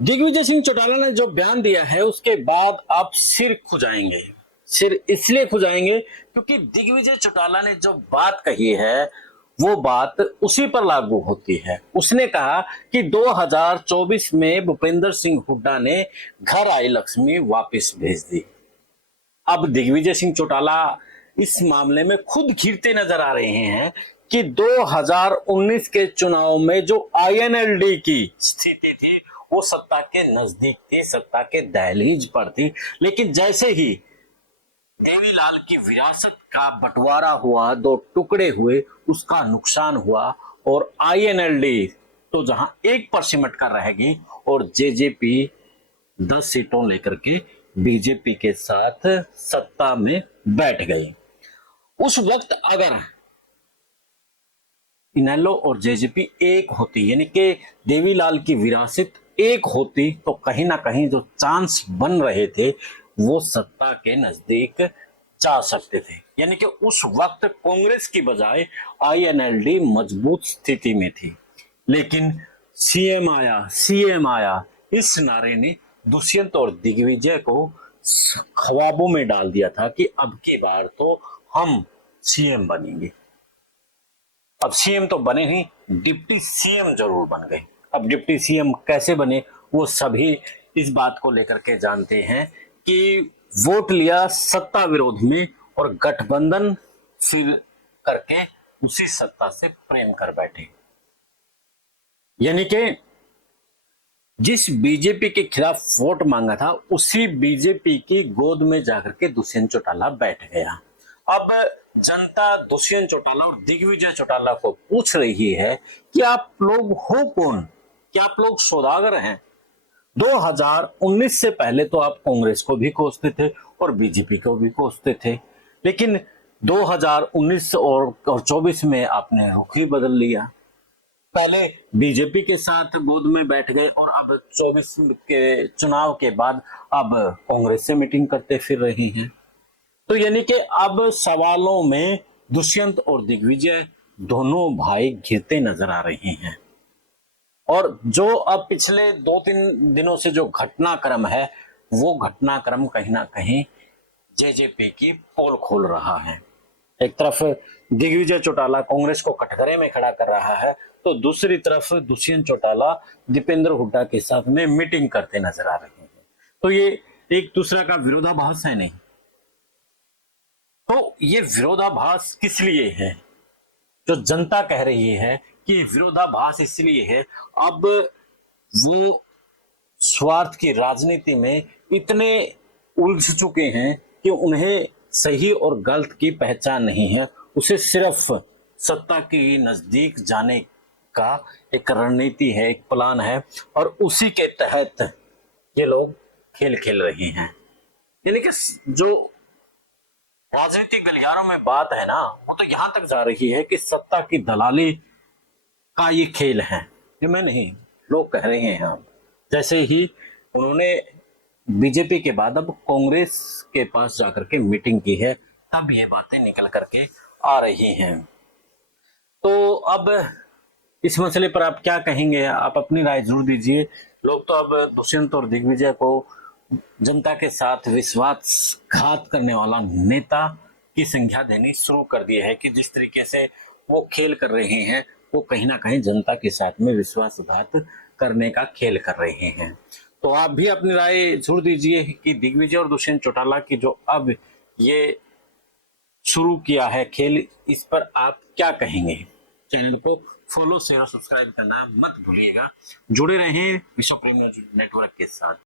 दिग्विजय सिंह चौटाला ने जो बयान दिया है उसके बाद आप सिर खुजाएंगे। सिर इसलिए खुजाएंगे क्योंकि दिग्विजय चौटाला ने जो बात कही है वो बात उसी पर लागू होती है। उसने कहा कि 2024 में भूपेंद्र सिंह हुड्डा ने घर आई लक्ष्मी वापस भेज दी। अब दिग्विजय सिंह चौटाला इस मामले में खुद घिरते नजर आ रहे हैं कि 2019 के चुनाव में जो आईएनएलडी की स्थिति थी वो सत्ता के नजदीक थी, सत्ता के दहलीज पर थी, लेकिन जैसे ही देवीलाल की विरासत का बंटवारा हुआ, दो टुकड़े हुए, उसका नुकसान हुआ और आईएनएलडी तो जहां एक पर सिमट कर रहेगी और जेजेपी 10 सीटों लेकर के बीजेपी के साथ सत्ता में बैठ गई। उस वक्त अगर इनेलो और जेजेपी एक होती, यानी कि देवीलाल की विरासत एक होती, तो कहीं ना कहीं जो चांस बन रहे थे वो सत्ता के नजदीक जा सकते थे। यानी कि उस वक्त कांग्रेस की बजाय आईएनएलडी मजबूत स्थिति में थी। लेकिन सीएम आया इस नारे ने दुष्यंत और दिग्विजय को ख्वाबों में डाल दिया था कि अब की बार तो हम सीएम बनेंगे। अब सीएम तो बने नहीं, डिप्टी सीएम जरूर बन गए। अब डिप्टी सीएम कैसे बने वो सभी इस बात को लेकर के जानते हैं कि वोट लिया सत्ता विरोध में और गठबंधन फिर करके उसी सत्ता से प्रेम कर बैठे। यानी कि जिस बीजेपी के खिलाफ वोट मांगा था उसी बीजेपी की गोद में जाकर के दुष्यंत चौटाला बैठ गया। अब जनता दुष्यंत चौटाला और दिग्विजय चौटाला को पूछ रही है कि आप लोग हो कौन, क्या आप लोग सौदागर हैं? 2019 से पहले तो आप कांग्रेस को भी कोसते थे और बीजेपी को भी कोसते थे, लेकिन 2019 और 24 में आपने रुख ही बदल लिया। पहले बीजेपी के साथ गोद में बैठ गए और अब 24 के चुनाव के बाद अब कांग्रेस से मीटिंग करते फिर रही हैं। तो यानी कि अब सवालों में दुष्यंत और दिग्विजय दोनों भाई घिरते नजर आ रहे हैं। और जो अब पिछले 2-3 दिनों से जो घटनाक्रम है वो घटनाक्रम कहीं ना कहीं जेजेपी की पोल खोल रहा है। एक तरफ दिग्विजय चौटाला कांग्रेस को कटघरे में खड़ा कर रहा है, तो दूसरी तरफ दुष्यंत चौटाला दीपेंद्र हुड्डा के साथ में मीटिंग करते नजर आ रहे हैं। तो ये एक दूसरा का विरोधाभास है नहीं। तो ये विरोधाभास किस लिए है? जो जनता कह रही है कि विरोधाभास इसलिए है, अब वो स्वार्थ की राजनीति में इतने उलझ चुके हैं कि उन्हें सही और गलत की पहचान नहीं है। उसे सिर्फ सत्ता के नजदीक जाने का एक रणनीति है, एक प्लान है, और उसी के तहत ये लोग खेल खेल रहे हैं। यानी कि जो राजनीतिक गलियारों में बात है ना, वो तो यहां तक जा रही है कि सत्ता की दलाली का ये खेल है। ये मैं नहीं, लोग कह रहे हैं। अब जैसे ही उन्होंने बीजेपी के बाद अब कांग्रेस के पास जाकर के मीटिंग की है, तब ये बातें निकल करके आ रही हैं। तो अब इस मसले पर आप क्या कहेंगे? आप अपनी राय जरूर दीजिए। लोग तो अब दुष्यंत और दिग्विजय को जनता के साथ विश्वासघात करने वाला नेता की संज्ञा देनी शुरू कर दी है कि जिस तरीके से वो खेल कर रहे हैं वो कहीं ना कहीं जनता के साथ में विश्वासघात करने का खेल कर रहे हैं। तो आप भी अपनी राय जरूर दीजिए कि दिग्विजय और दुष्यंत चौटाला की जो अब ये शुरू किया है खेल, इस पर आप क्या कहेंगे? चैनल को फॉलो शेयर और सब्सक्राइब करना मत भूलिएगा। जुड़े रहें विश्व प्रेम नेटवर्क के साथ।